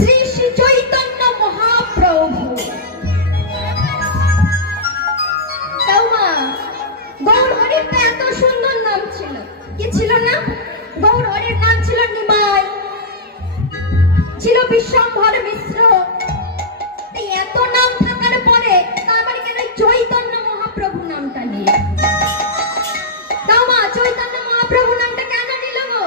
শ্রী শ্রী চৈতন্য মহাপ্রভু। গৌর হরির তো এত সুন্দর নাম ছিল, কি ছিল না? গৌর হরির নাম ছিল নিমাই, ছিল বিশ্বম্ভর মিশ্র। এত নাম থাকার পরে তারপরে কেন চৈতন্য মহাপ্রভু নামটা নিল? চৈতন্য মহাপ্রভু নামটা কেন নিল গো?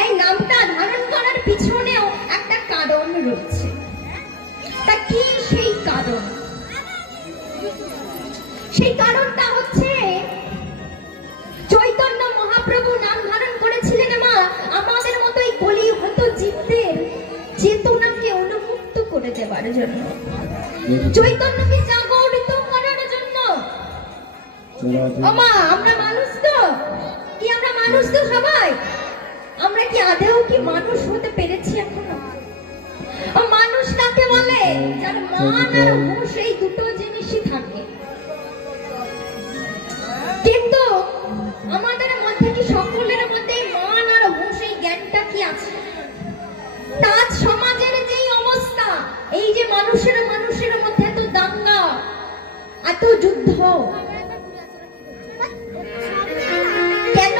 এই নামটা ধারণ করার পিছনেও একটা কারণ রয়েছে। তা কি সেই কারণ? সেই কারণটা হচ্ছে চৈতন্য মহাপ্রভু নাম ধারণ করেছিলেন মা আমাদের মতো এই কলিহত জীবদের চেতনাকে অনুমুক্ত করে দেওয়ার জন্য, চৈতন্যকে জাগরিত করার জন্য। মা আমরা মানুষ তো, কি আমরা মানুষ তো সবাই? আমরা কি আদেও কি মানুষ হতে পেরেছি এখনো? মানুষ কাকে বলে? যার মান আর হুঁশ এই দুটো জিনিসই থাকে। কিন্তু আমাদের মধ্যে কি সকলের মধ্যে মান আর হুঁশ এই জ্ঞানটা কি আছে? তাজ সমাজের যেই অবস্থা, এই যে মানুষের মধ্যে এত দাঙ্গা, এত যুদ্ধ, কেন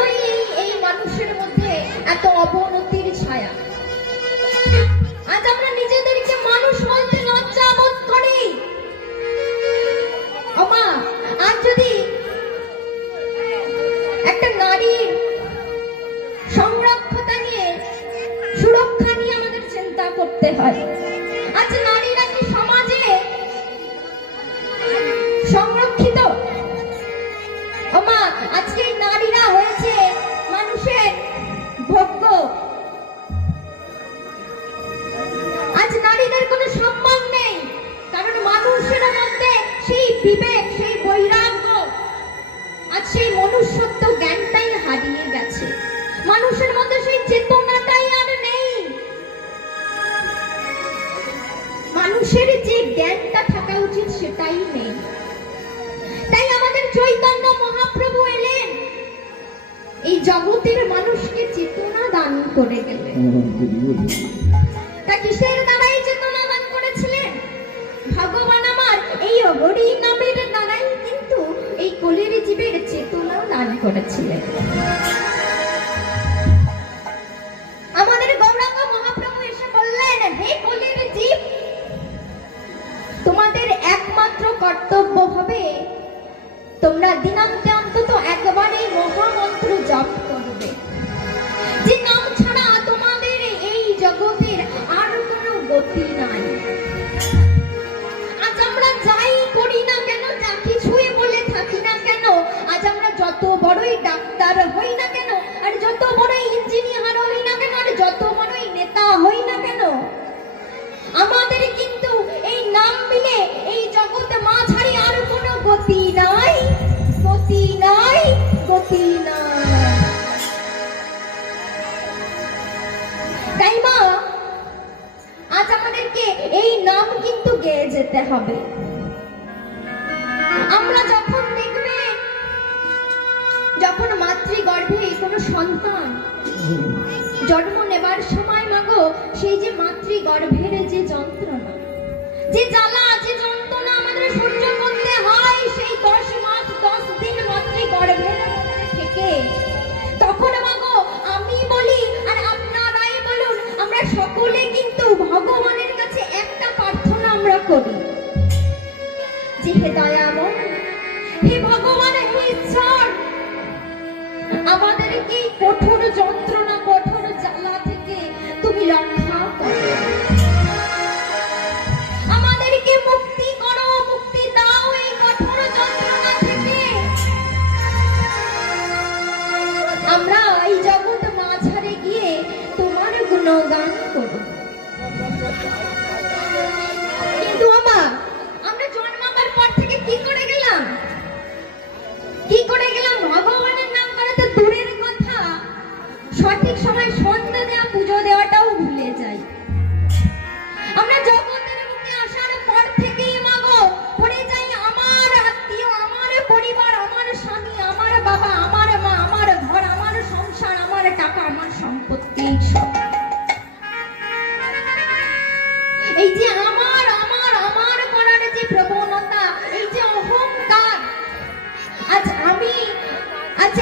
এই মানুষের মধ্যে এত অবনতির ছায়া? আজ আমরা নিজেদেরকে মানুষ বলতে লজ্জা বোধ করি। আমা আজ যদি একটা নারীর সংরক্ষতা নিয়ে, সুরক্ষা নিয়ে আমাদের চিন্তা করতে হয়, আজ নারীরা কি সমাজে সংরক্ষিত? আমা আজকে নারীরা হয়েছে মানুষের ভোগ্য। আজ নারীদের কোনো সম্মান নেই, কারণ মানুষের মধ্যে সেই বিবেক, সেই বৈরাগ্য, আজ সেই মনুষ্যত্ব জ্ঞানটাই হারিয়ে গেছে। মানুষের মধ্যে সেই চেতনাটাই আর নেই। মানুষের যে জ্ঞানটা থাকা উচিত সেটাই নেই। তাই আমাদের চৈতন্য মহাপ্রভু এলেন, এই জগতের মানুষকে চেতনা দান করে গেলেন। তা কিসের দ্বারাই চেতনা দান করেছিলেন? ভগবান আমার এই হরি নামের দ্বারাই কিন্তু এই কলির জীবের চেতনা দান করেছিলেন। আমাদের গৌরাঙ্গ মহাপ্রভু এসে বললেন, হে কলির জীব, তোমাদের একমাত্র কর্তব্য হবে তোমরা দিনান্তে অন্তত একবার এই মহামন্ত্র জপ করবে, যে নাম ছাড়া তোমাদের এই জগতের আর কোনো গতি নাই। আজ আমরা যাই করি না কেন, যা কিছুই বলে থাকি না কেন, আজ আমরা যত বড়ই ডাক্তার হই না কেন, আর যত বড়ই ইঞ্জিনিয়ার হই না কেন, আর যত বড়ই নেতা হই না কেন, আমাদের কিন্তু এই নাম মিলে এই জগতে মাঝারি আর কোনো গতি নাই, গতি নাই, গতি নাই। তাই মা আজ আমাদেরকে এই নাম কিন্তু গেয়ে যেতে হবে। আমরা যখন দেখবে, যখন মাতৃগর্ভে কোনো সন্তান জন্ম নেবার সময় মাগো, সেই যে মাতৃগর্ভের যে যন্ত্রণা, যে জ্বালা, যে যন্ত্রণা আমাদের সহ্য করতে হয়, সেই 10 মাস 10 দিন মাতৃগর্ভের মধ্যে থেকে, তখন মাগো আমি বলি আর আপনারাই বলুন, আমরা সকলে কিন্তু ভগবানের কাছে একটা প্রার্থনা আমরা করি, যে হে দয়াময়, হে ভগবান, হে ঈশ্বর, আমাদেরকে কঠোর যন্ত্রণা, কঠোর জ্বালা থেকে তুমি রক্ষা করো, আমাদেরকে মুক্তি করো, মুক্তি দাও এই কঠোর যন্ত্রণা থেকে। আমরা এই জগৎ মাঝারে গিয়ে তোমার গুণগান করব। কিন্তু আমা আমরা জন্মাবার পর থেকে কি করে গেলাম? কি করে গেলাম? ভগবানের নাম করা তো দূরের কথা, সঠিক সময় সন্ধ্যা দেওয়া, পুজো দেওয়াটাও ভুলে যাই। আমরা জগতের মুখে আসার পর থেকেই মাগো পড়ে যাই আমার আত্মীয়, আমার পরিবার, আমার স্বামী, আমার বাবা, আমার মা, আমার ঘর, আমার সংসার, আমার টাকা, আমার সম্পত্তি, সব। এই যে আমার আমার আমার করার যে প্রবণতা, এই যে অহংকার, আজ আমি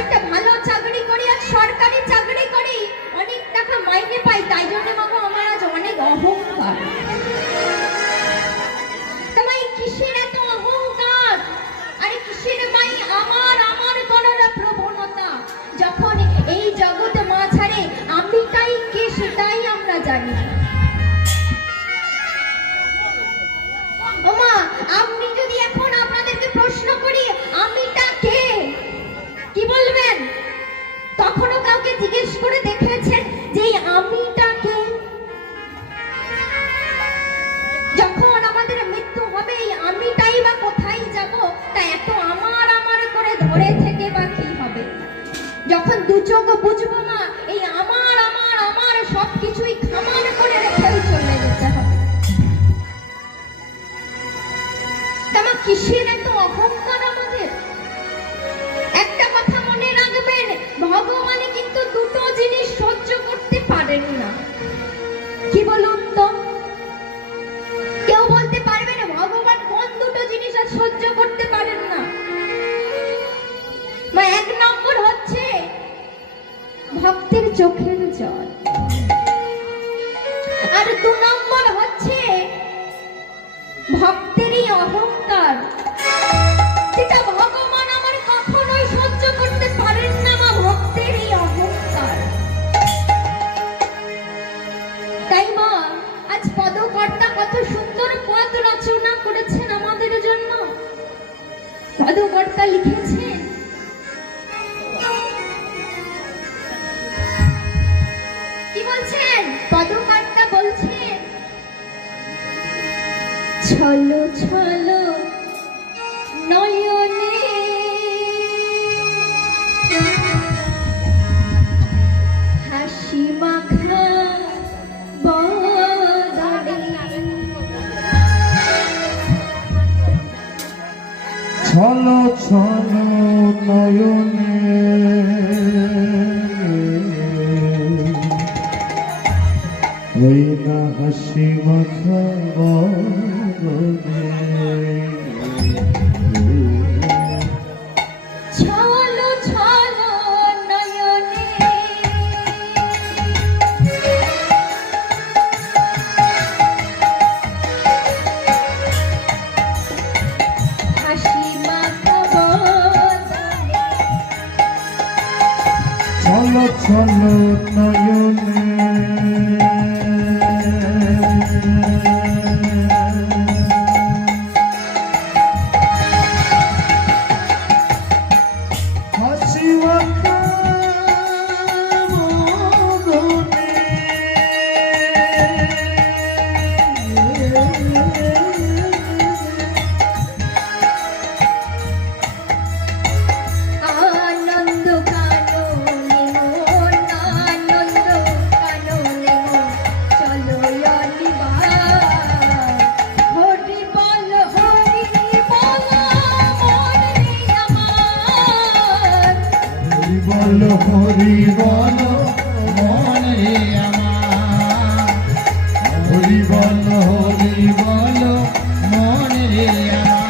একটা ভালো চাকরি করি, আজ সরকারি চাকরি করি, অনেক টাকা মাইনে পাই, তাই জন্য বাবু আমার আজ অনেক অহংকার। তোমায় কিসের এত অহংকার? আরে কিসের ভাই আমার আমার করার প্রবণতা? যখন এই জগৎ মাঝারে আমিটাই কে সেটাই আমরা জানি না। ওমা, আপনি যদি এখন আপনাদেরকে প্রশ্ন করি আমিটা কে, কি বলবেন? কখনো কাউকে জিজ্ঞেস করে দেখেছেন যে এই আমিটা কে? যখন আমাদের মৃত্যু হবে এই আমিটাই বা কোথায় যাব? তা এত আমার আমার করে ধরে থেকে বা কি হবে? যখন দু চোখ বুঝবো না, এই আমার আমার আমার সবকিছুই খামার করে রেখে চলে যেতে হবে। তোমার কিসের এত অহংকার আমাদের? একটা কথা মনে রাখবেন, ভগবান কিন্তু দুটো জিনিস সহ্য করতে পারেন না। কি বলুন তো? কেউ বলতে পারবে না ভগবান কোন দুটো জিনিস আর সহ্য করতে পারেন না? এক নম্বর হচ্ছে ভক্তের চোখের জল, আর দু নম্বর হচ্ছে ভক্তেরই অহংকার। যেটা ভগবান আমার কখনোই সহ্য করতে পারেন না, মা, ভক্তেরই অহংকার। তাই মা, আজ পদকর্তা কত সুন্দর পদ রচনা করেছেন আমাদের জন্য। পদকর্তা লিখেছেন, কি বলছেন? পদকর্তা বলছেন, ছলো ছলো নয়নে হাসি মাখা বদনে, ছলো ছলো নয়নে ওই না হাসি মাখা বদনে, ছলো ছলো নয়নে হাসি মাখা বদনে, ছলো ছলো নয়নে হাসি মাখা বদনে, আনন্দ কাননে মন, আনন্দ কাননে মন, চলো অনিবার, হরি বল মন রে আমার। হরি বল হরি বল মন রে আমার, হরি বল মন রে আমার।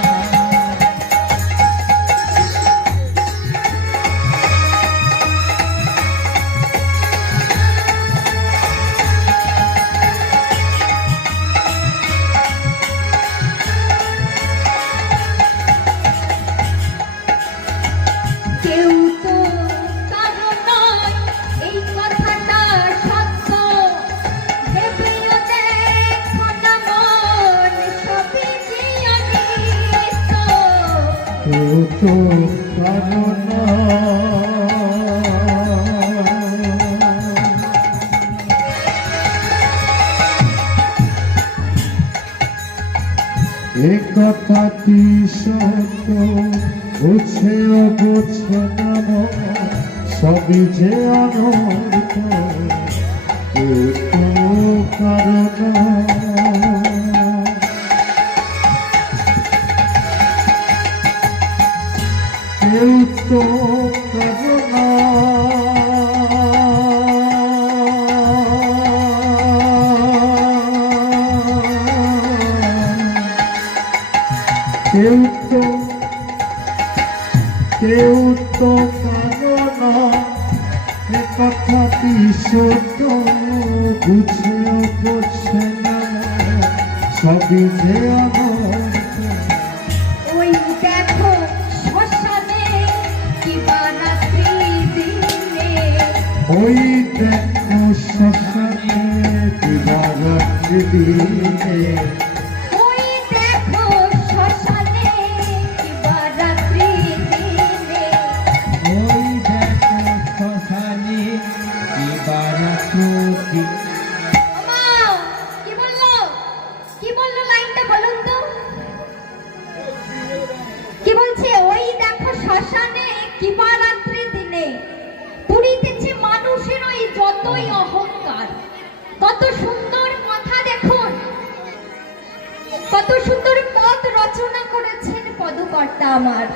কেউ তো কারো নয় এই কথাটা সত্য, ভেবেও দেখো না মন, সবই যে অনিত্য। কেউ তো কারণ এ কথাটি সত্য, বুঝে অবুঝে নাম সবই যে অনর্থ, কেউ তো কারণ কেউ তো কারণ কেউ তো কারো না এ কথাটি সত্য বুঝেও বোঝে না সবই যে অনর্থ ওই দেখো শ্মশানে কিবা রাত্রি দিনে, ওই দেখো শ্মশানে দিবারাত্রি দিনে ওই দেখো শ্মশানে কিবা রাত্রি দিনে। ওই দেখো শ্মশানে দিবারাত্রি। ওমা, কি বললো? কি বললো লাইনটা বলুন তো? কি বলছে? ওই দেখো শ্মশানে কিবা রাত্রি দিনে পুরিতেছে মানুষের ওই যতই অহংকার। কত সুন্দর কথা দেখুন, কত সুন্দর পদ রচনা করেছেন পদকর্তা আমার।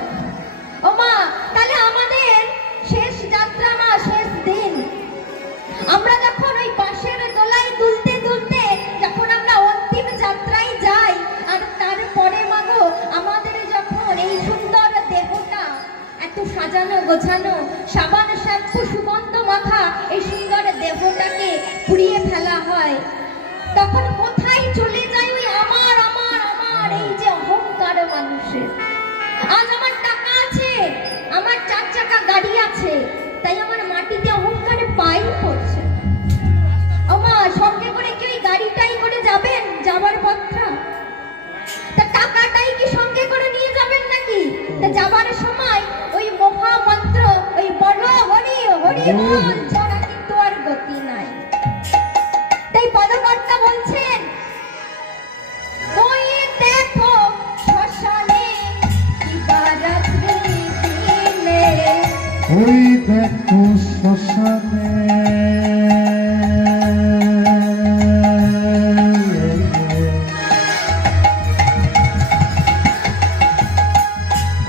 ওমা, তাহলে আমাদের শেষ যাত্রা মা, শেষ দিন। আমরা যখন ওই বাঁশের দোলায় দুলতে দুলতে যখন আমরা অন্তিম যাত্রায় যাই, আর তারপরে মাগো আমাদের যখন এই সুন্দর দেহটা এত সাজানো গোছানো সাবান শ্যাম্পু সুগন্ধ মাখা এই সুন্দর দেহটাকে পুড়িয়ে ফেলা হয়, তখন কোথায় চলে যায় ওই আমার আমার আমার এই যে অহংকার মানুষের। আজ আমার টাকা আছে, আমার 4 চাকা গাড়ি আছে, তাই আমার মাটিতে অহংকারে পাই পড়ছে। ওমা, সঙ্গে করে কি ওই গাড়িটাই করে যাবেন যাবার পথটা? তা টাকাটাই কি সঙ্গে করে নিয়ে যাবেন নাকি? তা যাবার সময় ওই মহামন্ত্র ওই বড় হরি হরি বল ছাড়া কিন্তু আর গতি নাই। তাই পদকর্তা বলছেন, ওই দেখো শ্মশানে কিবা রাত্রি দিনে, ওই দেখো শ্মশানে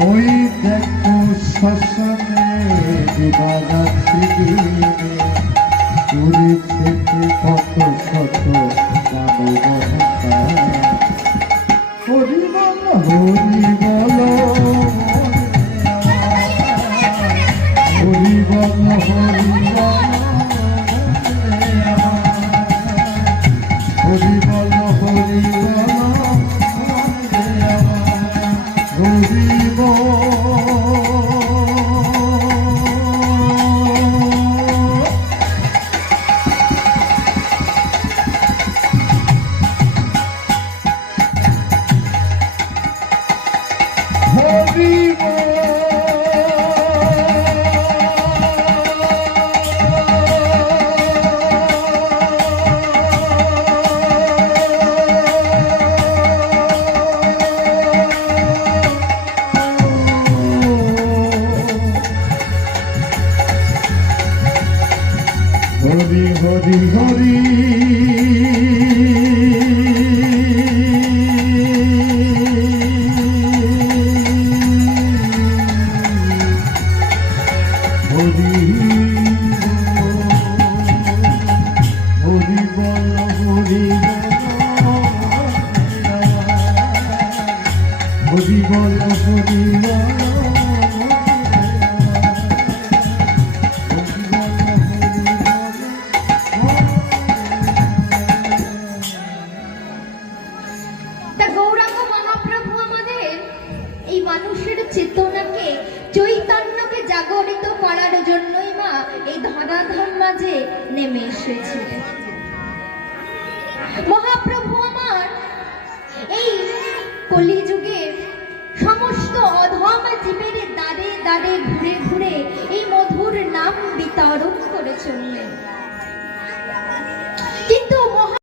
ওই দেখো শ্মশানে দিবারাত্রি দিনে পুরী থেকে কত শত মানবতা হরি বল হরি বল হরি বল হরি বল হরি বল হরি বল হরি হরি হরি হরি হরি বল হরি হরি বল হরি তা গৌরাঙ্গ মহাপ্রভু আমাদের এই মানুষের চেতনাকে চৈতন্যকে জাগরিত করার জন্যই মা এই ধরাধাম মাঝে নেমে এসেছিলেন। মহাপ্রভু আমার এই কলিযুগের সমস্ত অধম জীবের দ্বারে দ্বারে ঘুরে ঘুরে এই মধুর নাম বিতরণ করে চললেন।